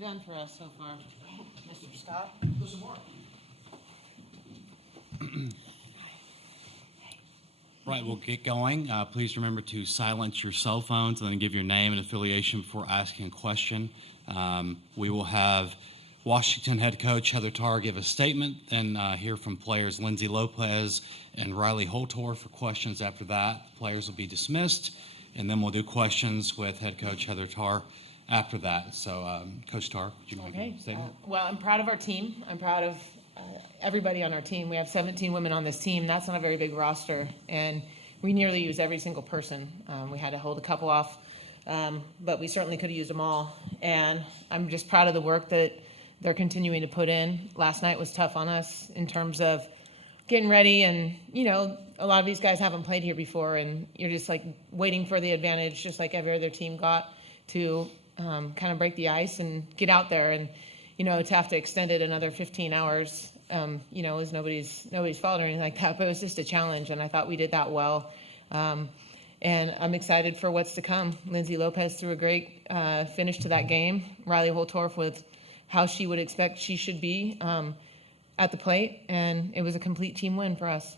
Done for us so far. Mr. Scott? Listen more. Right, we'll get going. Please remember to silence your cell phones and then give your name and affiliation before asking a question. We will have Washington head coach Heather Tarr give a statement, then hear from players Lindsay, Lopez, and Rylee Holtorf for questions after that. Players will be dismissed, and then we'll do questions with head coach Heather Tarr after that. So, Coach Tarr, would you make a statement? Well, I'm proud of our team. I'm proud of everybody on our team. We have 17 women on this team. That's not a very big roster, and we nearly use every single person. We had to hold a couple off, but we certainly could have used them all. And I'm just proud of the work that they're continuing to put in. Last night was tough on us in terms of getting ready, and, you know, a lot of these guys haven't played here before, and you're just, like, waiting for the advantage, just like every other team got, to kind of break the ice and get out there. And, you know, to have to extend it another 15 hours, you know, is nobody's fault or anything like that, but it was just a challenge, and I thought we did that well. And I'm excited for what's to come. Lindsay Lopez threw a great finish to that game. Rylee Holtorf with how she would expect she should be at the plate, and it was a complete team win for us.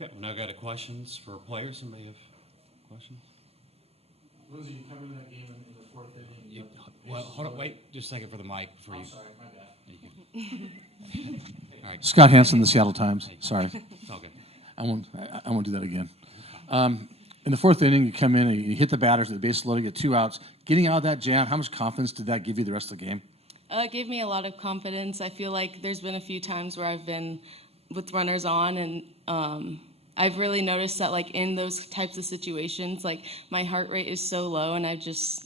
Okay, we'll now go to questions for players. Somebody have questions? Lindsay, you come into that game in the fourth inning. Well, hold on, wait just a second for the mic before you. Sorry, my bad. All right. Scott Hansen, the Seattle Times. Sorry, It's all good. I won't do that again. In the fourth inning, you come in and you hit the batters at the base loading, get 2 outs. Getting out of that jam, how much confidence did that give you the rest of the game? It gave me a lot of confidence. I feel like there's been a few times where I've been with runners on, and I've really noticed that, like, in those types of situations, like, my heart rate is so low, and I just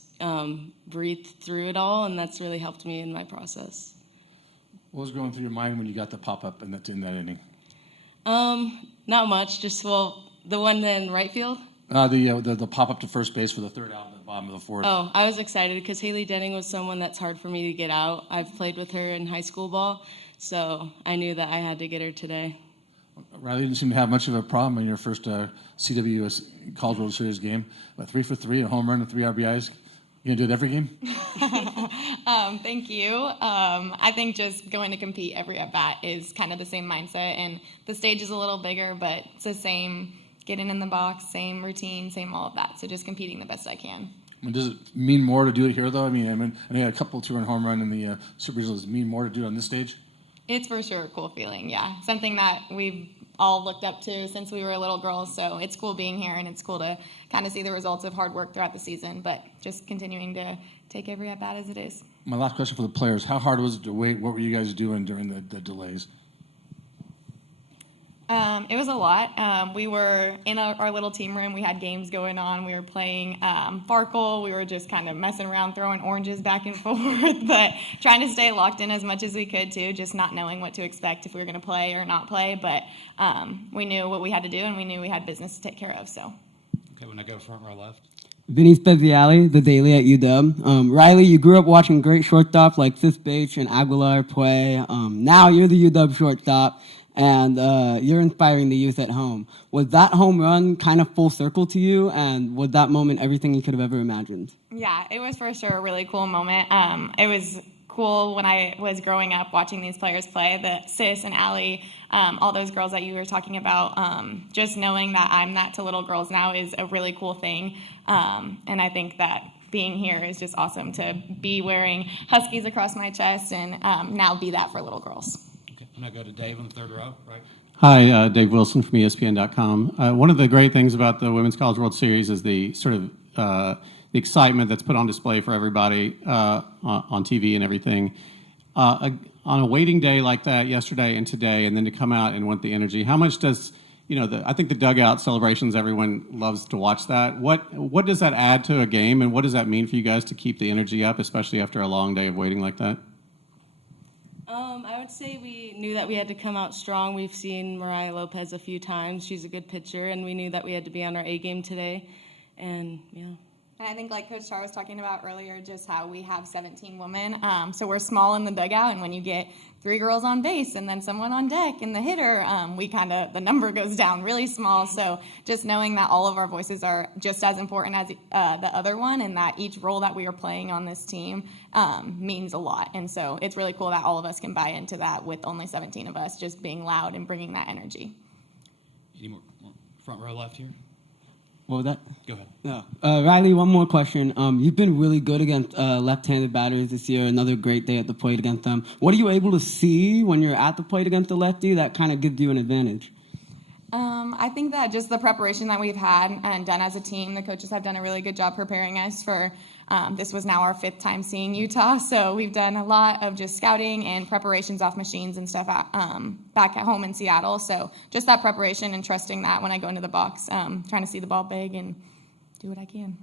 breathed through it all, and that's really helped me in my process. What was going through your mind when you got the pop-up in that inning? Not much. Just, well, the one in right field. The pop-up to first base for the third out in the bottom of the fourth. Oh, I was excited because Haley Denning was someone that's hard for me to get out. I've played with her in high school ball, so I knew that I had to get her today. Rylee didn't seem to have much of a problem in your first CWS College World Series game. But 3 for 3, a home run and 3 RBIs. You gonna do it every game? Thank you. I think just going to compete every at bat is kind of the same mindset, and the stage is a little bigger, but it's the same. Getting in the box, same routine, same all of that. So just competing the best I can. I mean, does it mean more to do it here, though? I mean, I had a couple 2-run home run in the Super Regional. Does it mean more to do it on this stage? It's for sure a cool feeling, yeah. Something that we've all looked up to since we were little girls. So it's cool being here, and it's cool to kind of see the results of hard work throughout the season, but just continuing to take every at-bat as it is. My last question for the players. How hard was it to wait? What were you guys doing during the delays? It was a lot. We were in our little team room. We had games going on. We were playing Farkle. We were just kind of messing around, throwing oranges back and forth, but trying to stay locked in as much as we could, too, just not knowing what to expect if we were going to play or not play. But we knew what we had to do, and we knew we had business to take care of. So. Okay, when I go front row left. Vinny Speziale, The Daily at UW. Rylee, you grew up watching great shortstops like Fifth Bates and Aguilar play. Now you're the UW shortstop, and you're inspiring the youth at home. Was that home run kind of full circle to you, and was that moment everything you could have ever imagined? Yeah, it was for sure a really cool moment. It was cool when I was growing up watching these players play, the Sis and Allie, all those girls that you were talking about. Just knowing that I'm that to little girls now is a really cool thing, and I think that being here is just awesome to be wearing Huskies across my chest and now be that for little girls. And I go to Dave on the third row, right? Hi, Dave Wilson from ESPN.com. One of the great things about the Women's College World Series is the sort of the excitement that's put on display for everybody on TV and everything. On a waiting day like that yesterday and today, and then to come out and want the energy, how much does, I think the dugout celebrations, everyone loves to watch that. What does that add to a game, and what does that mean for you guys to keep the energy up, especially after a long day of waiting like that? I would say we knew that we had to come out strong. We've seen Mariah Lopez a few times. She's a good pitcher, and we knew that we had to be on our A game today. And, yeah. And I think like Coach Tarr was talking about earlier, just how we have 17 women. So we're small in the dugout, and when you get 3 girls on base and then someone on deck and the hitter, the number goes down really small. So just knowing that all of our voices are just as important as the other one, and that each role that we are playing on this team means a lot. And so it's really cool that all of us can buy into that with only 17 of us just being loud and bringing that energy. Any more front row left here? What was that? Go ahead. Yeah. Rylee, one more question. You've been really good against left-handed batters this year. Another great day at the plate against them. What are you able to see when you're at the plate against the lefty that kind of gives you an advantage? I think that just the preparation that we've had and done as a team, the coaches have done a really good job preparing us for this was now our 5th time seeing Utah. So we've done a lot of just scouting and preparations off machines and stuff back at home in Seattle. So just that preparation and trusting that when I go into the box, trying to see the ball big and do what I can.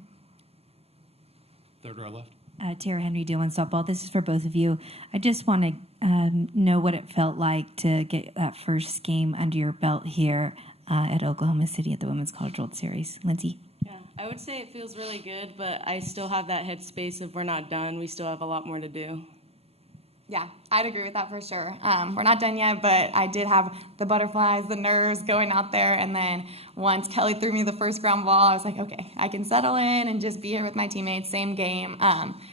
Third row left. Tara Henry, D1 Softball. This is for both of you. I just want to know what it felt like to get that first game under your belt here at Oklahoma City at the Women's College World Series. Lindsay? Yeah, I would say it feels really good, but I still have that headspace of we're not done. We still have a lot more to do. Yeah, I'd agree with that for sure. We're not done yet, but I did have the butterflies, the nerves going out there, and then once Kelly threw me the first ground ball, I was like, okay, I can settle in and just be here with my teammates, same game.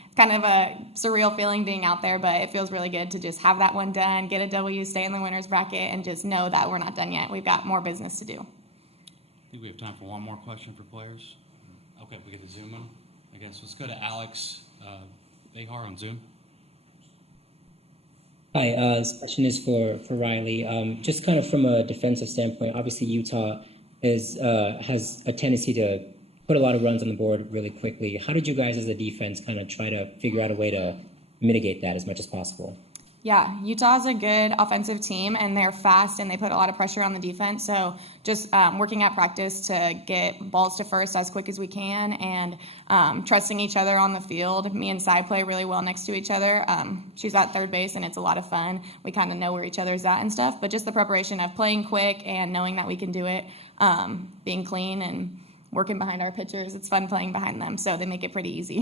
It's kind of a surreal feeling being out there, but it feels really good to just have that one done, get a W, stay in the winner's bracket, and just know that we're not done yet. We've got more business to do. I think we have time for one more question for players. Okay, we get the Zoom one. I guess let's go to Alex Behar on Zoom. Hi, this question is for Rylee. Just kind of from a defensive standpoint, obviously Utah has a tendency to put a lot of runs on the board really quickly. How did you guys as a defense kind of try to figure out a way to mitigate that as much as possible? Yeah, Utah's a good offensive team, and they're fast, and they put a lot of pressure on the defense. So just working at practice to get balls to first as quick as we can, and trusting each other on the field. Me and Sai play really well next to each other. She's at third base, and it's a lot of fun. We kind of know where each other's at and stuff. But just the preparation of playing quick and knowing that we can do it, being clean and working behind our pitchers. It's fun playing behind them, so they make it pretty easy.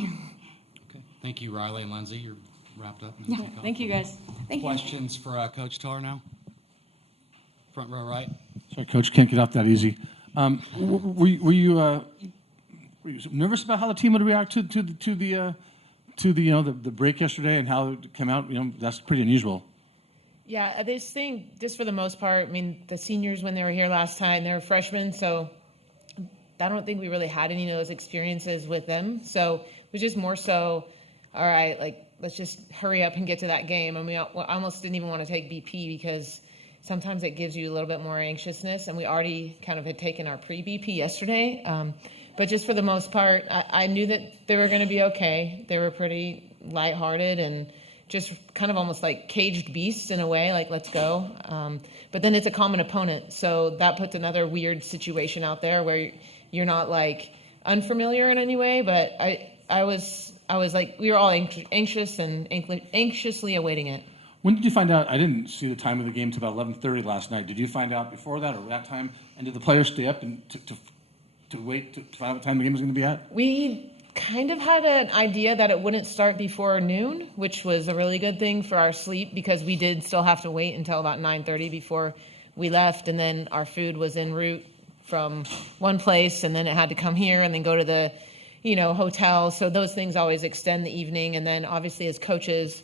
Okay, thank you, Rylee and Lindsay. You're wrapped up. Yeah, thank you, guys. Thank you. Questions for Coach Tarr now? Front row right. Sorry, Coach, can't get off that easy. Were you nervous about how the team would react to the break yesterday and how it came out? That's pretty unusual. Yeah, this thing, just for the most part, I mean, the seniors, when they were here last time, they were freshmen, so I don't think we really had any of those experiences with them. So it was just more so, all right, like, let's just hurry up and get to that game. And we almost didn't even want to take BP because sometimes it gives you a little bit more anxiousness. And we already kind of had taken our pre-BP yesterday. But just for the most part, I knew that they were going to be okay. They were pretty lighthearted and just kind of almost like caged beasts in a way, like, let's go. But then it's a common opponent. So that puts another weird situation out there where you're not like unfamiliar in any way. But I was like, we were all anxious and anxiously awaiting it. When did you find out? I didn't see the time of the game till about 11:30 last night. Did you find out before that or that time? And did the players stay up and to wait to find out what time the game was going to be at? We kind of had an idea that it wouldn't start before noon, which was a really good thing for our sleep because we did still have to wait until about 9:30 before we left. And then our food was en route from one place, and then it had to come here and then go to the hotel. So those things always extend the evening. And then obviously as coaches,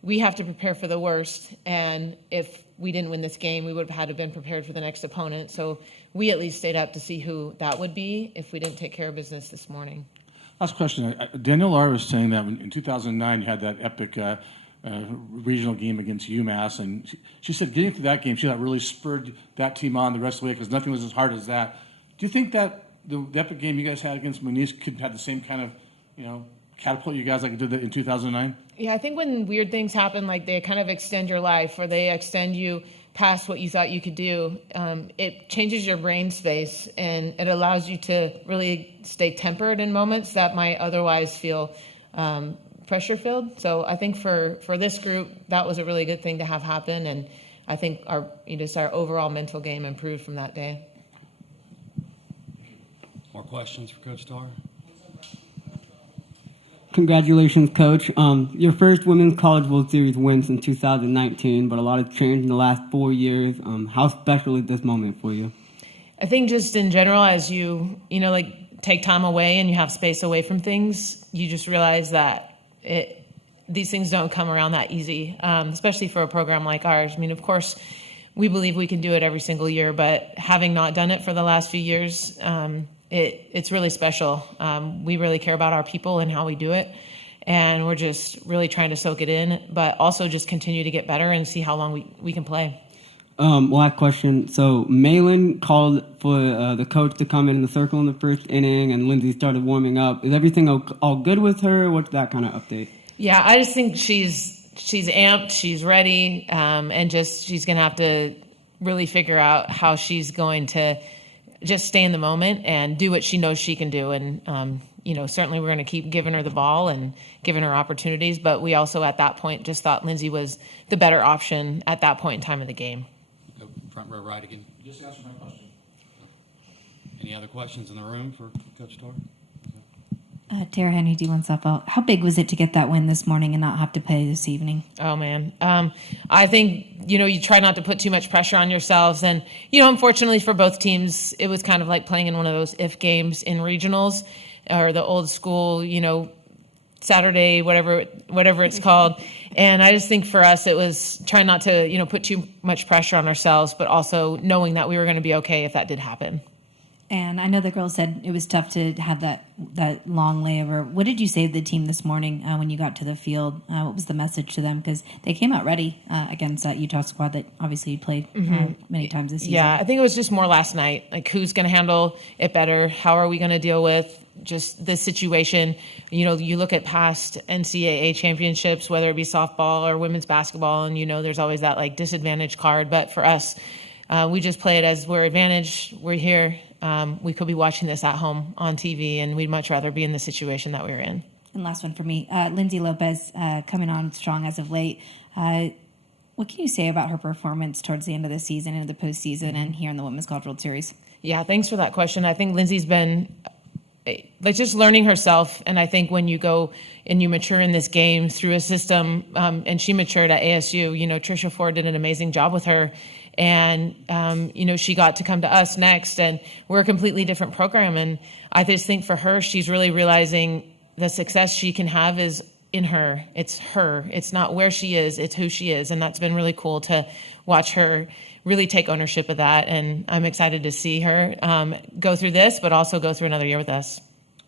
we have to prepare for the worst. And if we didn't win this game, we would have had to have been prepared for the next opponent. So we at least stayed up to see who that would be if we didn't take care of business this morning. Last question. Danielle Lar was saying that in 2009 you had that epic regional game against UMass. And she said getting to that game, she thought really spurred that team on the rest of the way because nothing was as hard as that. Do you think that the epic game you guys had against Muniz could have the same kind of, catapult you guys like it did in 2009? Yeah, I think when weird things happen, like they kind of extend your life or they extend you past what you thought you could do, it changes your brain space and it allows you to really stay tempered in moments that might otherwise feel pressure-filled. So I think for this group, that was a really good thing to have happen. And I think our overall mental game improved from that day. More questions for Coach Tarr? Congratulations, Coach. Your first Women's College World Series wins in 2019, but a lot has changed in the last 4 years. How special is this moment for you? I think just in general, as you take time away and you have space away from things, you just realize that these things don't come around that easy, especially for a program like ours. I mean, of course, we believe we can do it every single year, but having not done it for the last few years, it's really special. We really care about our people and how we do it, and we're just really trying to soak it in, but also just continue to get better and see how long we can play. Last question. So Malin called for the coach to come in the circle in the first inning, and Lindsay started warming up. Is everything all good with her? What's that kind of update? Yeah, I just think she's amped, she's ready, and she's going to have to really figure out how she's going to just stay in the moment and do what she knows she can do. And, certainly we're going to keep giving her the ball and giving her opportunities, but we also at that point just thought Lindsay was the better option at that point in time of the game. Go front row right again. Just answer my question. Any other questions in the room for Coach Tarr? Tara Henry, D1 softball. How big was it to get that win this morning and not have to play this evening? Oh, man. I think, you try not to put too much pressure on yourselves. And, unfortunately for both teams, it was kind of like playing in one of those if games in regionals or the old school, Saturday, whatever it's called. And I just think for us, it was trying not to, put too much pressure on ourselves, but also knowing that we were going to be okay if that did happen. And I know the girls said it was tough to have that long layover. What did you say to the team this morning when you got to the field? What was the message to them? Because they came out ready against that Utah squad that obviously you played many times this season. Yeah, I think it was just more last night. Like, who's going to handle it better? How are we going to deal with just this situation? You look at past NCAA championships, whether it be softball or women's basketball, and there's always that disadvantage card. But for us, we just play it as we're advantaged. We're here. We could be watching this at home on TV, and we'd much rather be in the situation that we were in. And last one for me, Lindsay Lopez coming on strong as of late. What can you say about her performance towards the end of the season, into the postseason, and here in the Women's College World Series? Yeah, thanks for that question. I think Lindsay's been just learning herself, and I think when you go and you mature in this game through a system, and she matured at ASU. Tricia Ford did an amazing job with her. And, she got to come to us next, and we're a completely different program. And I just think for her, she's really realizing the success she can have is in her. It's her. It's not where she is. It's who she is. And that's been really cool to watch her really take ownership of that. And I'm excited to see her go through this, but also go through another year with us.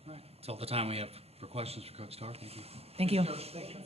All right. That's all the time we have for questions for Coach Tarr. Thank you. Thank you. Thank you.